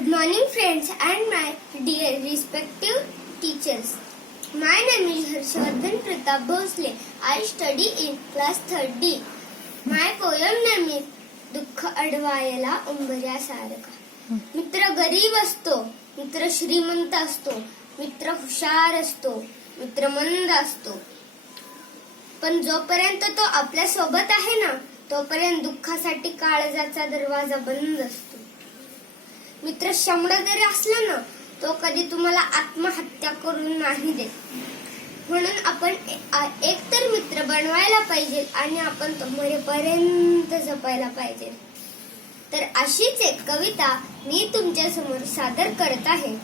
Good morning, friends, and my dear respective teachers. My name is Harshvardhan Pratap Bhosle. I study in class 3rd D. My poem name is दुःख अडवायला उंबऱ्यासारखा. मित्र गरीब असतो, मित्र श्रीमंत असतो, मित्र हुशार असतो, मित्र मंद असतो, पण जोपर्यंत तो आपल्या सोबत आहे ना तोपर्यंत दुःखासाठी काळजाचा दरवाजा बंद असतो. मित्र 100 जरी असला ना तो कधी तुम्हाला आत्महत्या करून नाही देत. म्हणून आपण एकतर मित्र बनवायला पाहिजे आणि आपण तो मरेपर्यंत जपायला पाहिजे. तर अशीच एक कविता मी तुमच्या समोर सादर करत आहे.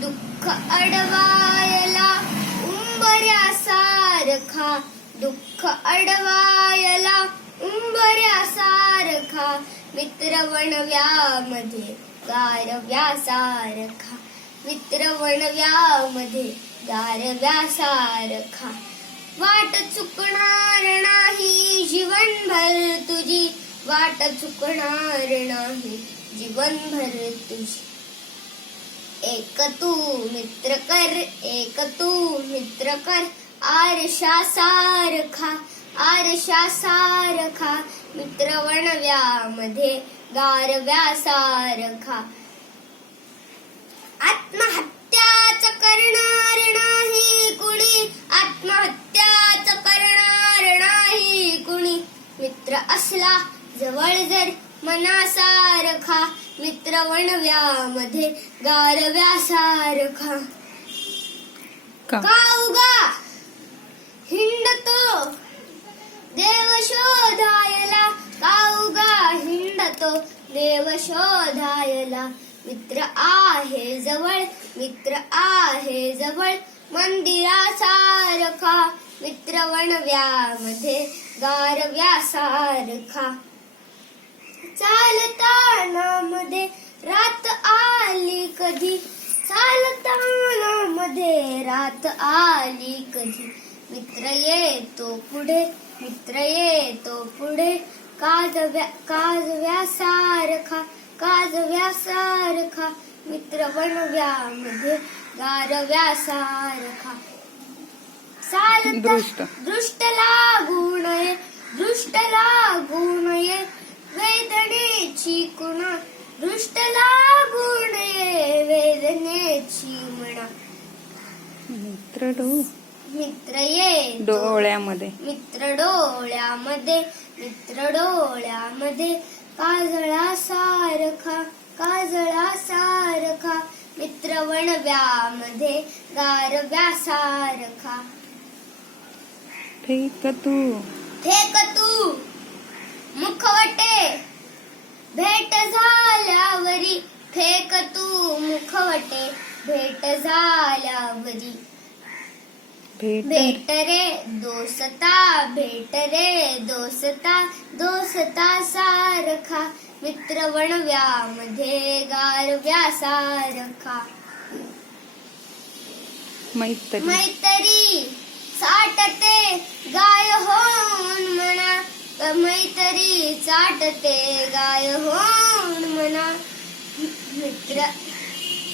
दुःख अडवायला उंबऱ्यासारखा, दुःख अडवायला उंबऱ्यासारखा, मित्र वणव्यामध्ये गारव्यासारखा, मित्र वणव्यामध्ये गारव्यासारखा. वाट चुकणार नाही जीवनभर तुझी, वाट चुकणार नाही जीवनभर तुझी. एक तू मित्र कर, एक तू मित्र कर, आरशासारखा, आरशासारखा, मित्र वणव्यामध्ये गारव्यासारखा. आत्महत्याच करणार नाही कुणी, आत्महत्याच करणार नाही कुणी, मित्र असला जवळ जर मनासारखा, मित्र वणव्यामध्ये गारव्यासारखा. का उगा हिंडतो देव शोधायला, का उगा हिंडतो देव शोधायला, मित्र आहे जवळ, मित्र आहे जवळ मंदिरासारखा, मित्र वणव्यामध्ये गारव्यासारखा. चालताना मध्ये रात आली कधी, चालताना मध्ये रात आली कधी, मित्र येतो पुढे, मित्र येतो पुढे, काजव्यासारखा, काजव्यासारखा, मित्र वणव्यामध्ये गारव्यासारखा. दृष्ट लागू नये, दृष्ट लागू नये वेदनेची कुणा, दृष्ट लागू नये वेदनेची म्हणा. मित्र ये डोळ्यामध्ये, मित्र डोळ्यामध्ये, मित्र डोळ्यामध्ये काजळासारखा, काजळासारखा, मित्र वणव्यामध्ये गारव्यासारखा. फेक तू, फेक तू मुखवटे भेट झाल्यावरी, फेक तू मुखवटे भेट झाल्यावरी. भेट रे दोस्ता, भेट रे दोस्ता, दोस्ता सारखा, मित्र वणव्यामध्ये गारव्यासारखा. मैत्री, मैत्री चाटते गाय होऊन म्हणा, मैत्री चाटते गाय होऊन म्हणा. मित्र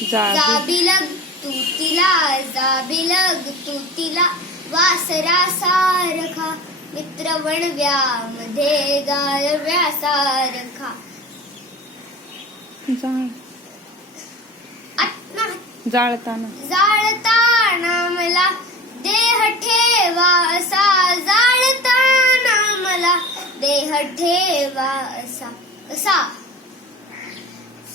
जाबिलग तू तिला, जाबिलग तू तिला वासरासारखा, मित्र वणव्यामध्ये गारव्यासारखा. जाळताना, जाळताना मला देह ठेवा असा, जाळताना मला देह ठेवा असा, असा.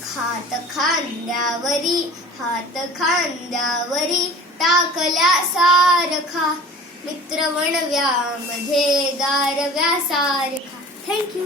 हात खांद्यावरी, हात खांद्यावरी टाकल्यासारखा, मित्र वणव्यामध्ये गारव्यासारखा. थँक्यू.